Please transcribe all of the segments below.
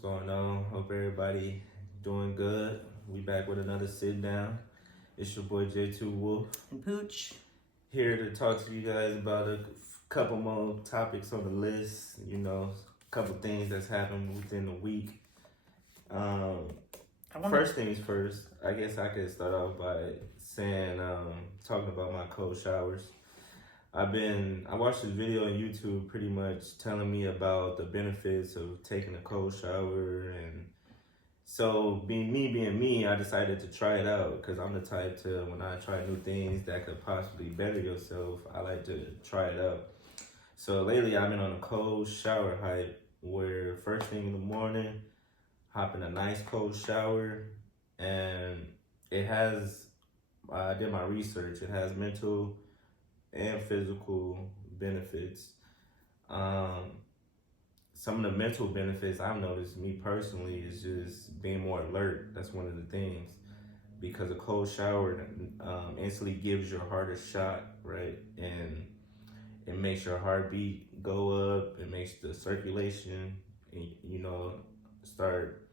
going on? Hope everybody doing good. We back with another sit down. It's your boy J2 Wolf and Pooch. here to talk to you guys about a couple more topics on the list. You know, a couple things that's happened within the week. First things first, I guess I could start off by saying, talking about my cold showers. I watched this video on YouTube pretty much telling me about the benefits of taking a cold shower, and so being me, I decided to try it out because I'm the type to, when I try new things that could possibly better yourself, I like to try it out. So lately I've been on a cold shower hype where first thing in the morning, hop in a nice cold shower, and I did my research, it has mental and physical benefits. Some of the mental benefits I've noticed, me personally, is just being more alert. That's one of the things, because a cold shower instantly gives your heart a shot, right? And it makes your heartbeat go up. It makes the circulation, start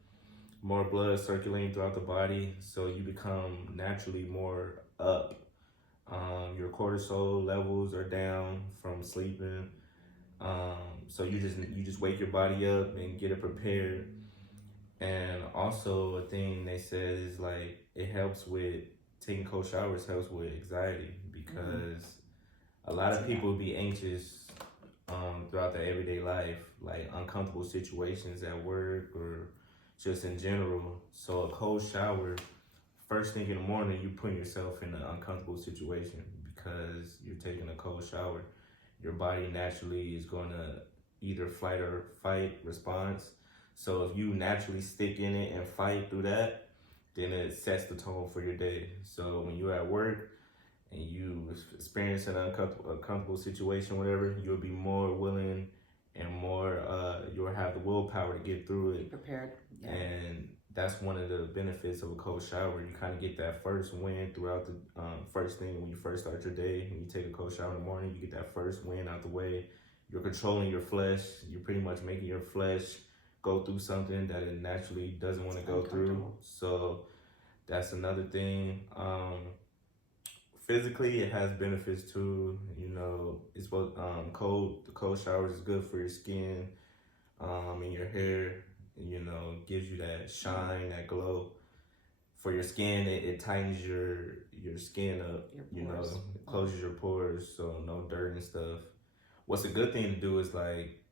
more blood circulating throughout the body, so you become naturally more up. Your cortisol levels are down from sleeping, so you just wake your body up and get it prepared. And also a thing they said is like it helps with taking cold showers helps with anxiety, because a lot of people be anxious throughout their everyday life, like uncomfortable situations at work or just in general. So a cold shower, first thing in the morning, you put yourself in an uncomfortable situation because you're taking a cold shower. Your body naturally is going to either flight or fight response. So if you naturally stick in it and fight through that, then it sets the tone for your day. So when you're at work and you experience an uncomfortable situation, whatever, you'll be more willing and more, you'll have the willpower to get through it. Be prepared. Yeah. And that's one of the benefits of a cold shower. You kind of get that first win throughout the first thing when you first start your day. When you take a cold shower in the morning, you get that first win out the way. You're controlling your flesh. You're pretty much making your flesh go through something that it naturally doesn't want to go through. So that's another thing. Physically, it has benefits too. You know, it's both the cold showers is good for your skin, and your hair. You know, gives you that shine, that glow. For your skin, it tightens your skin up. It closes your pores, so no dirt and stuff. What's a good thing to do is like,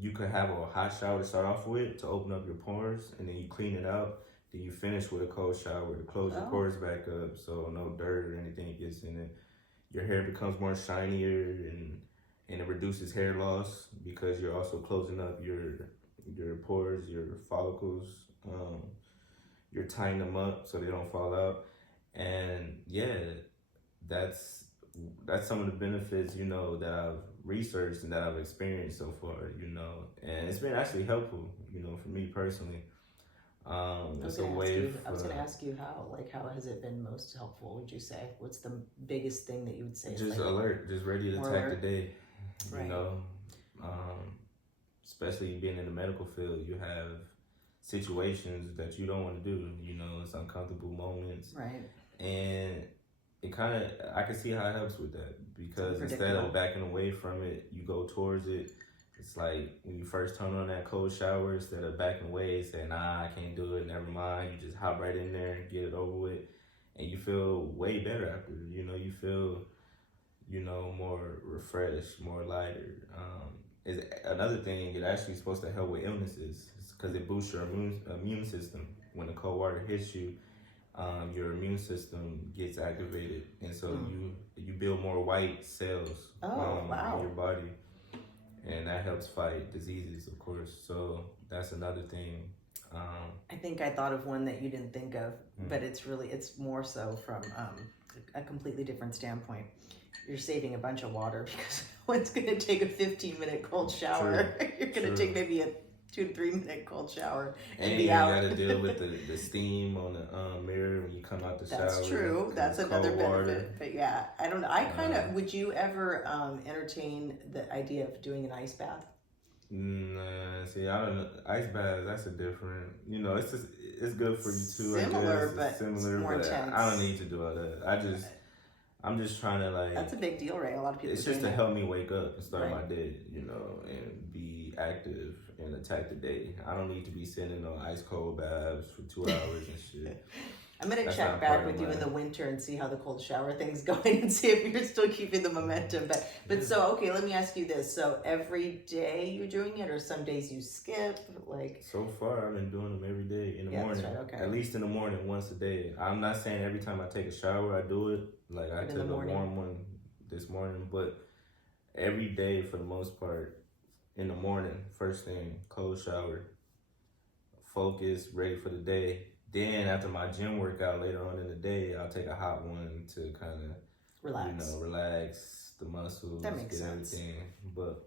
you could have a hot shower to start off with to open up your pores, and then you clean it out. Then you finish with a cold shower to close your pores back up, so no dirt or anything gets in it. Your hair becomes more shinier, and it reduces hair loss because you're also closing up your pores, your follicles. You're tying them up so they don't fall out. And yeah, that's some of the benefits, that I've researched and that I've experienced so far, and it's been actually helpful, for me personally. I was going to ask you how has it been most helpful, would you say? What's the biggest thing that you would say? Just alert, just ready to attack the day, right. Especially being in the medical field, you have situations that you don't want to do, it's uncomfortable moments. Right. And I can see how it helps with that, because instead of backing away from it, you go towards it. It's like when you first turn on that cold shower, instead of backing away and saying, nah, I can't do it, never mind, you just hop right in there and get it over with. And you feel way better after, you feel, more refreshed, more lighter. Is another thing, it actually supposed to help with illnesses because it boosts your immune system. When the cold water hits you, your immune system gets activated, and so you build more white cells in your body, and that helps fight diseases, of course. So that's another thing. I think I thought of one that you didn't think of, but it's more so from a completely different standpoint. You're saving a bunch of water because one's going to take a 15-minute cold shower. True. You're going to take maybe a 2 to 3 minute cold shower and be out. And you got to deal with the steam on the mirror when you come out the shower. That's true. That's another benefit. But yeah, I don't know. Would you ever entertain the idea of doing an ice bath? see, I don't know. Ice baths, that's a different. It's just, it's good for you too. Similar, I guess but it's similar, it's more but intense. I don't need to do all that. I'm just trying to like. That's a big deal, right? A lot of people. It's just to help me wake up and start Right. my day, and be active and attack the day. I don't need to be sitting in no ice cold baths for 2 hours and shit. I'm gonna That's check not back part with of you in my- the winter and see how the cold shower thing's going and see if you're still keeping the momentum. But Yeah. so okay, let me ask you this: so every day you're doing it, or some days you skip? Like So far, I've been doing them every day in the Yeah, that's morning. right, okay. At least in the morning, once a day. I'm not saying every time I take a shower, I do it. Like I But in the took a morning. warm one this morning, but every day for the most part, in the morning, first thing, cold shower, focus, ready for the day. Then after my gym workout later on in the day, I'll take a hot one to kind of relax. relax the muscles, That makes get sense. everything. But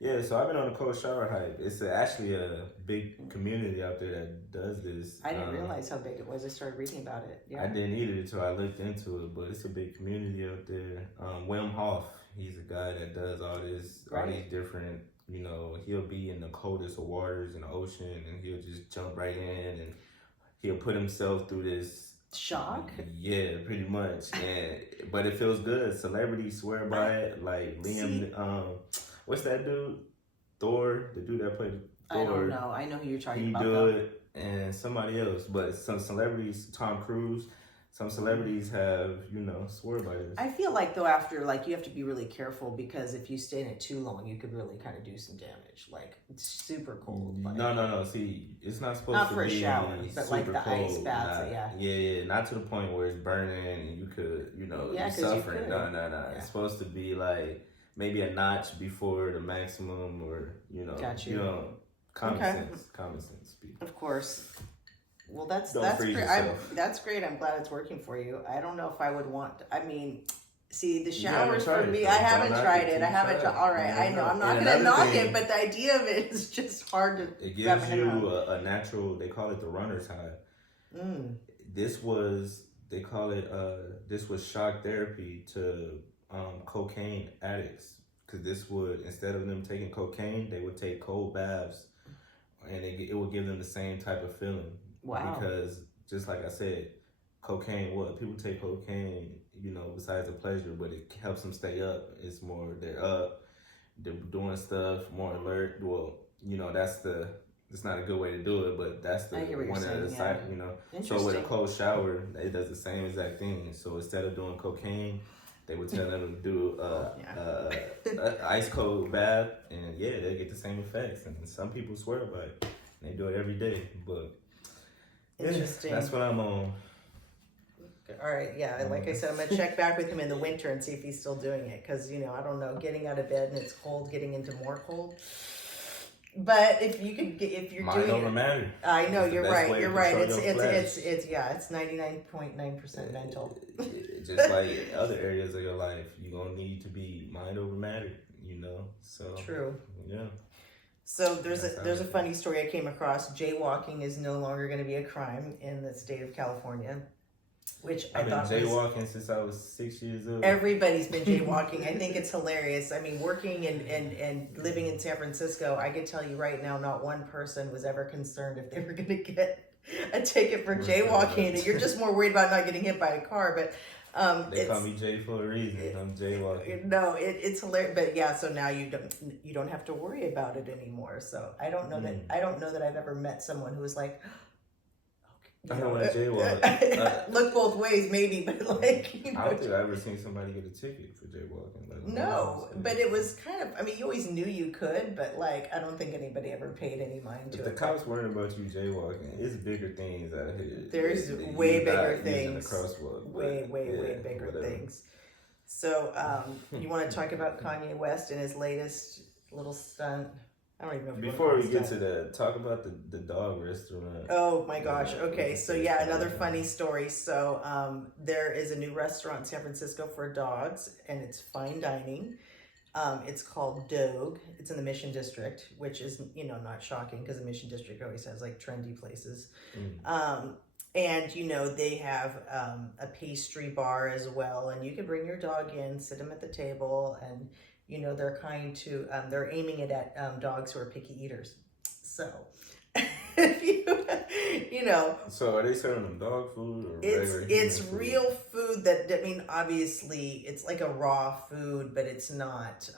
yeah, so I've been on the cold shower hype. It's actually a big community out there that does this. I didn't realize how big it was. I started reading about it. I Yeah. didn't either until I looked into it, but it's a big community out there. Wim Hof, he's a guy that does all these different, he'll be in the coldest of waters in the ocean, and he'll just jump right in, and he'll put himself through this Shock. Yeah, pretty much. But it feels good. Celebrities swear by it. Like Liam, what's that dude? Thor, the dude that played Thor. I don't know. I know who you're talking He about. do Though. it, and somebody else. But some celebrities, Tom Cruise, some celebrities have, swear by this. I feel like though after you have to be really careful because if you stay in it too long, you could really kind of do some damage. Like it's super cold. Like, No. See, it's not supposed not to for be a shower, but like super the ice cold. baths. Yeah, not to the point where it's burning and you could, Yeah, you're 'cause you suffering. could. No. Yeah. It's supposed to be like maybe a notch before the maximum, or Got you. common Okay. sense. People. Of course. Well, that's Don't that's freeze great. yourself. That's great. I'm glad it's working for you. I don't know if I would want. I mean, see, the You haven't showers tried for it, me. though. I Don't haven't knock tried it it. till I you haven't. try it. All right, I know. I'm not And gonna knock another it, but the idea of it is just hard to. It wrap gives my head you around. a natural. They call it the runner's high. Mm. This was shock therapy to cocaine addicts, because instead of them taking cocaine, they would take cold baths, and it would give them the same type of feeling. Wow. Because just like I said, cocaine, people take cocaine, besides the pleasure, but it helps them stay up. It's more, they're up, they're doing stuff, more alert. Well, it's not a good way to do it, but that's the I hear what you're one of the saying, side, So with a Interesting. cold shower, it does the same exact thing. So instead of doing cocaine, they would tell them to do a ice cold bath, and they get the same effects. And some people swear by it. They do it every day, but Interesting. that's what I'm on. All right, yeah. Like I said, I'm gonna check back with him in the winter and see if he's still doing it. Because I don't know, getting out of bed and it's cold, getting into more cold. But if you could, if you're Mind doing over it, matter. I know It's the you're best right. way to You're right. control your flesh. It's 99.9% mental. Just like other areas of your life, you're gonna need to be mind over matter. So True. Yeah. So there's That's how a it is. funny story I came across. Jaywalking is no longer going to be a crime in the state of California, which I've been I thought was. jaywalking since I was 6 years old. Everybody's been jaywalking. I think it's hilarious. I mean, working and living in San Francisco, I can tell you right now, not one person was ever concerned if they were going to get a ticket for jaywalking. You're just more worried about not getting hit by a car. But They call me Jay for a reason. I'm jaywalking. no, it's hilarious. But yeah, so now you don't have to worry about it anymore. So I don't know that I've ever met someone who was like, I don't want to jaywalk. look both ways, maybe, but like, I don't think I've ever seen somebody get a ticket for jaywalking. No, but it was kind of, I mean, you always knew you could, but like, I don't think anybody ever paid any mind to If it. the cops worried about you jaywalking, it's bigger things out here. There's You're way not bigger using things. the crosswalk, Way bigger whatever. things. So, you want to talk about Kanye West and his latest little stunt? I don't even know if you Before want we to get to that, talk about the dog restaurant. Oh my gosh. Okay. So yeah, another funny story. So there is a new restaurant in San Francisco for dogs, and it's fine dining. It's called Dogue. It's in the Mission District, which is, not shocking because the Mission District always has like trendy places. And, they have a pastry bar as well, and you can bring your dog in, sit them at the table, and, they're they're aiming it at dogs who are picky eaters. So, if you know, So are they serving them dog food or it's regular it's human food? real food that, I mean, obviously it's like a raw food, but it's not,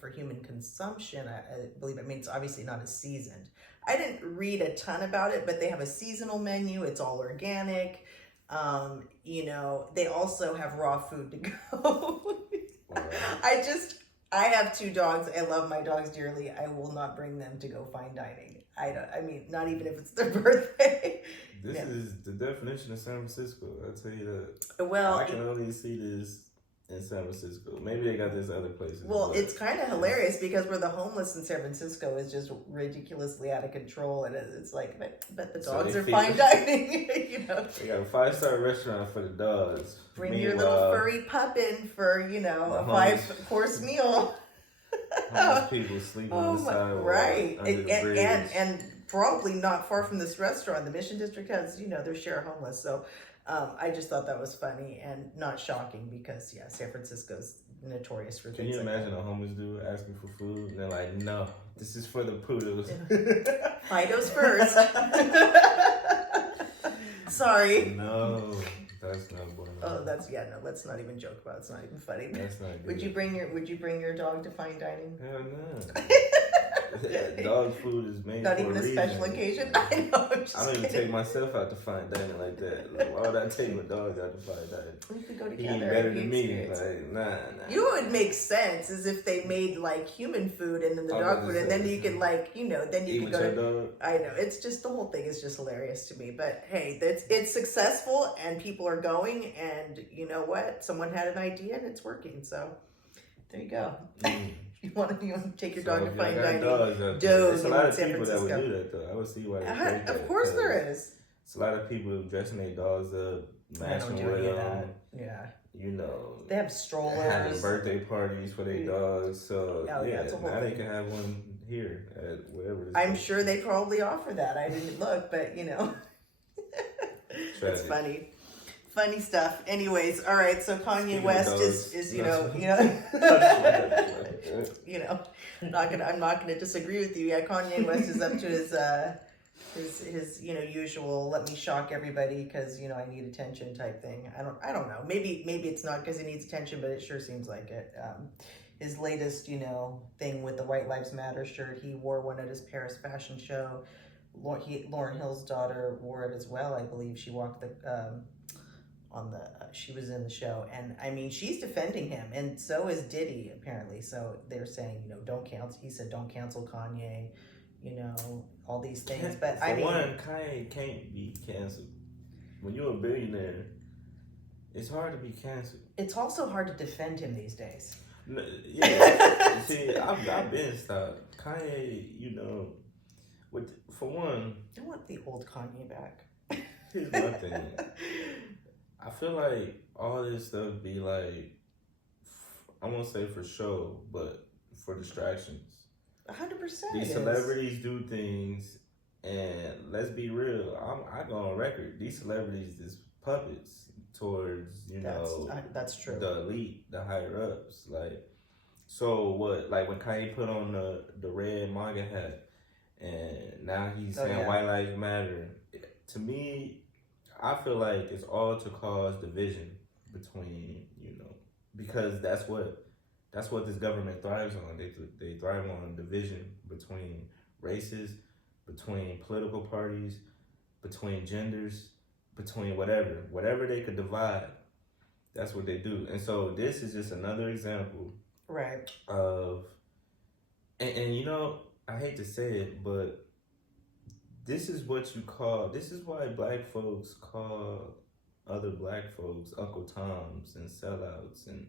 for human consumption. I believe. I mean, it's obviously not as seasoned. I didn't read a ton about it, but they have a seasonal menu. It's all organic. They also have raw food to go. Wow. I have two dogs. I love my dogs dearly. I will not bring them to go fine dining. I mean, not even if it's their birthday. This Yeah. is the definition of San Francisco. I'll tell you that. Well, I can only see this in San Francisco. Maybe they got this other places. well, but it's kind of hilarious because where the homeless in San Francisco is just ridiculously out of control, and it's like, but the So dogs they are feed- fine dining. They got a 5-star restaurant for the dogs. Bring your little furry pup in for a homeless- 5-course meal. Homeless people sleeping on the sidewalk, right, under the bridge. and probably not far from this restaurant. The Mission District has their share of homeless. So I just thought that was funny and not shocking because San Francisco's notorious for Can things you like imagine a homeless dude asking for food and they're like, "No, this is for the poodles." that. Fido's first. Sorry. No, that's not bueno. Oh, that's no. Let's not even joke about it. It's not even funny. That's not good. Would you bring your dog to fine dining? Hell no. Dog food is made Not for even a reason. special occasion. I know. I'm just I don't even kidding. take myself out to fine dining like that. Like, why would I take my dog out to fine dining? We could go He together. eat better and than be me. experienced. Like, nah. You know what would make sense is if they made like human food and then the I was dog about food, to and then say, you could then you Eat could with go your to. dog. I know, it's just, the whole thing is just hilarious to me. But hey, it's successful and people are going, and you know what? Someone had an idea and it's working. So there you go. Mm. You want to take your So dog to if y'all fine got dining? dogs out there, Doe there's a lot in of San people that would Francisco. do that though. I would see why they create that, Of course there because is. It's a lot of people dressing their dogs up, I matching don't do any with of that. them. Yeah, You know, they have having strollers. birthday parties for their dogs. So Oh, yeah, it's a whole now they thing. can have one here at wherever. This I'm place sure is. they probably offer that. I didn't look, but it's Tragic. funny. Funny stuff. Anyways, all right. So Kanye Speaking of West dogs, is I'm not gonna disagree with you. Yeah, Kanye West is up to his usual let me shock everybody because I need attention type thing. I don't know. Maybe it's not because he needs attention, but it sure seems like it. His latest thing with the White Lives Matter shirt, he wore one at his Paris fashion show. Lauryn Hill's daughter wore it as well. I believe she walked she was in the show, and I mean she's defending him, and so is Diddy apparently. So they're saying don't cancel. He said don't cancel Kanye, all these things. But For I mean, one, Kanye can't be canceled. When you're a billionaire, it's hard to be canceled. it's also hard to defend him these days. Yeah, see, I've been stopped. Kanye, for one, I want the old Kanye back. here's my thing. I feel like all this stuff be like, I won't say for show, but for distractions. 100%. These celebrities do things, and let's be real. I go on record. These celebrities is puppets towards that's true. the elite, the higher ups. Like, so what? Like when Kanye put on the red MAGA hat, and now he's saying White Lives Matter. To me, I feel like it's all to cause division between because that's what this government thrives on. They thrive on division between races, between political parties, between genders, between whatever they could divide. That's what they do. And so this is just another example, right? Of and I hate to say it, but this is why black folks call other black folks Uncle Toms and sellouts and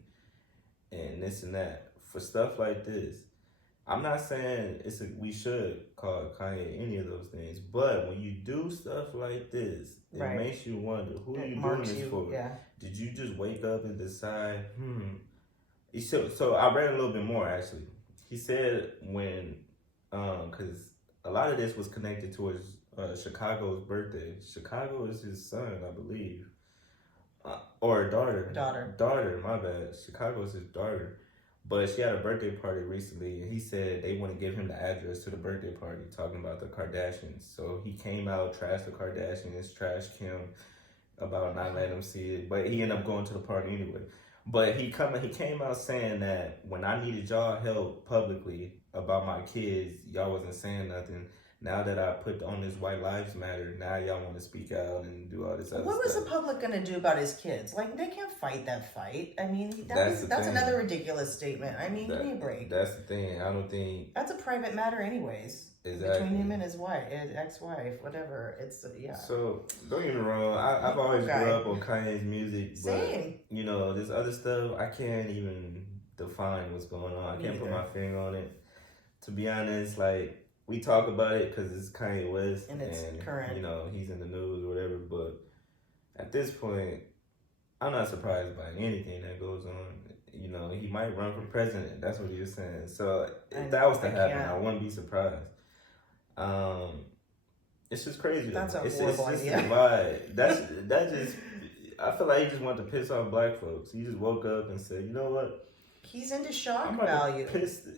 this and that for stuff like this. I'm not saying we should call Kanye any of those things, but when you do stuff like this, it makes you wonder, who are you doing this for? Yeah. Did you just wake up and decide, So I read a little bit more, actually. He said when, because a lot of this was connected to his Chicago's birthday. Chicago is his son, I believe. Or daughter. Daughter. Daughter, my bad. Chicago is his daughter. But she had a birthday party recently, and he said they want to give him the address to the birthday party, talking about the Kardashians. So he came out, trashed the Kardashians, trashed Kim about not letting him see it, but he ended up going to the party anyway. But he came out saying that when I needed y'all help publicly about my kids, y'all wasn't saying nothing. Now that I put on this White Lives Matter, now y'all want to speak out and do all this other What was stuff. the public going to do about his kids? Like, they can't fight that fight. I mean, That's that's another ridiculous statement. I mean, give me a break. That's the thing. I don't think that's a private matter, anyways. exactly Between him and his wife, his ex-wife, whatever. It's yeah. So don't get me wrong. I've always grew up on Kanye's music, but Same. you know this other stuff I can't even define what's going on. I can't put my finger on it. To be honest, like. We talk about it because it's Kanye West and it's current. You know, he's in the news or whatever. But at this point, I'm not surprised by anything that goes on. You know, he might run for president. That's what he was saying. So if that was to happen, I wouldn't be surprised. It's just crazy. That's a horrible it's idea. The vibe. That just. I feel like he just wanted to piss off black folks. He just woke up and said, "You know what? He's into shock value."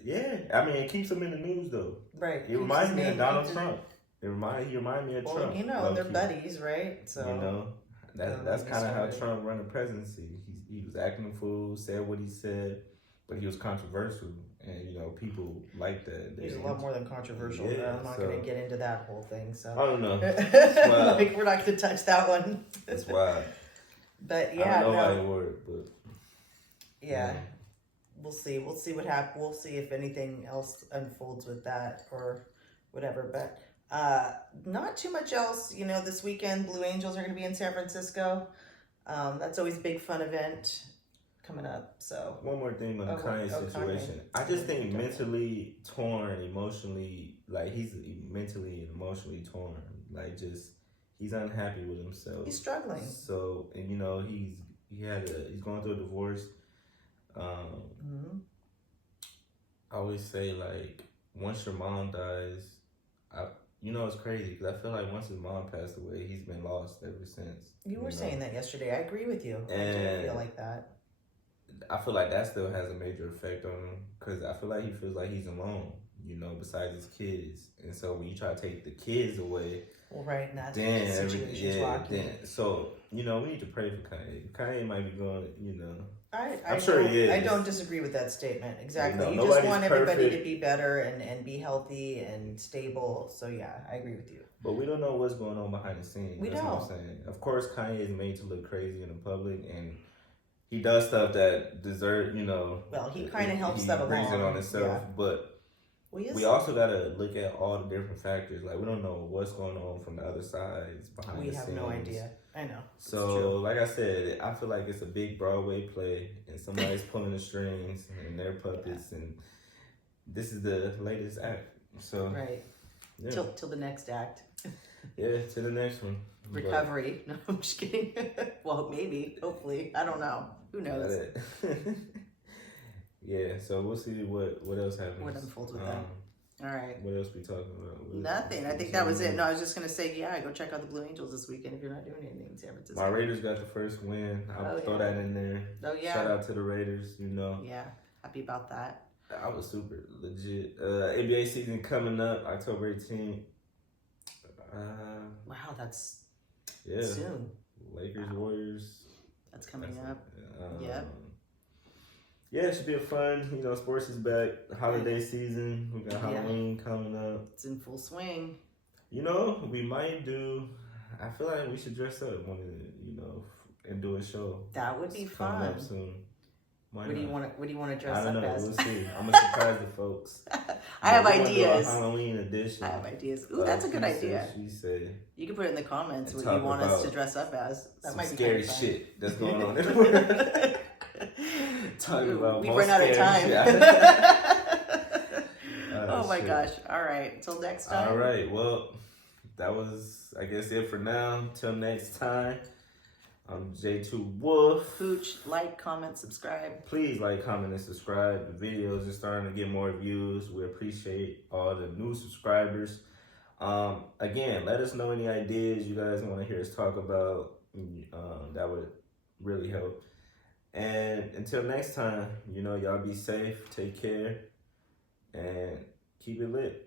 Yeah, I mean, it keeps him in the news though. Right. It reminds me of Donald Trump. He reminds me of Trump. Well, you know, they're buddies, right? So you know, that's kind of how Trump ran the presidency. He was acting a fool, said what he said, but he was controversial, and you know, people like that. He's a lot more than controversial. Yeah, I'm not going to get into that whole thing. So I don't know. Like, we're not going to touch that one. That's wild. But yeah, I don't know how it worked, but yeah. We'll see. We'll see what happens. We'll see if anything else unfolds with that or whatever. But not too much else. You know, this weekend, Blue Angels are going to be in San Francisco. That's always a big fun event coming up. So one more thing on the Kanye situation. Kanye. I just think mentally torn, emotionally, like he's mentally and emotionally torn. Like just he's unhappy with himself. He's struggling. So and you know he's going through a divorce. I always say like once your mom dies, you know it's crazy because I feel like once his mom passed away, he's been lost ever since. You were saying that yesterday. I agree with you. And I do feel like that. I feel like that still has a major effect on him because I feel like he feels like he's alone. You know, besides his kids, and so when you try to take the kids away, well, right, and that's then so you know we need to pray for Kanye. Kanye might be going, you know. I'm sure he is. I don't disagree with that statement. Exactly. You know, you just want everybody to be better and be healthy and stable. So yeah, I agree with you. But we don't know what's going on behind the scenes. That's what I'm saying. Of course, Kanye is made to look crazy in the public, and he does stuff that deserve, you know. Well, he kind of helps that along. He brings it on himself, but. We also got to look at all the different factors. Like, we don't know what's going on from the other sides behind the scenes. We have no idea. I know. So, like I said, I feel like it's a big Broadway play, and somebody's pulling the strings, and they're puppets, and this is the latest act. So right. Yeah. Till the next act. Yeah, to the next one. Recovery. No, I'm just kidding. Well, maybe. Hopefully. I don't know. Who knows? Yeah, so we'll see what else happens. What unfolds with that. All right. What else we talking about? Nothing. I think that was it. No, I was just going to say, yeah, go check out the Blue Angels this weekend if you're not doing anything in San Francisco. My Raiders got the first win. I'll throw that in there. Oh, yeah. Shout out to the Raiders, you know. Yeah, happy about that. I was super legit. NBA season coming up, October 18th. Wow, that's soon. Lakers, Warriors. That's coming up. Yep. Yeah, it should be a fun, you know, sports is back. Holiday season. We got Halloween coming up. It's in full swing. You know, we might do, I feel like we should dress up and do a show. That would be fun. Coming up soon. What do you want to dress up as? I don't know. We'll see. I'm gonna surprise the folks. I have ideas. Halloween edition. I have ideas. Ooh, that's a good idea. She said. You can put it in the comments what you want us to dress up as. That might be scary shit that's going on in the world. Talking about we run out of time. Oh my gosh! All right, till next time. All right. Well, that was I guess it for now. Till next time. I'm J2 Wolf. Pooch, like, comment, subscribe. Please like, comment, and subscribe. The videos are starting to get more views. We appreciate all the new subscribers. Again, let us know any ideas you guys want to hear us talk about. That would really help. And until next time, y'all be safe, take care, and keep it lit.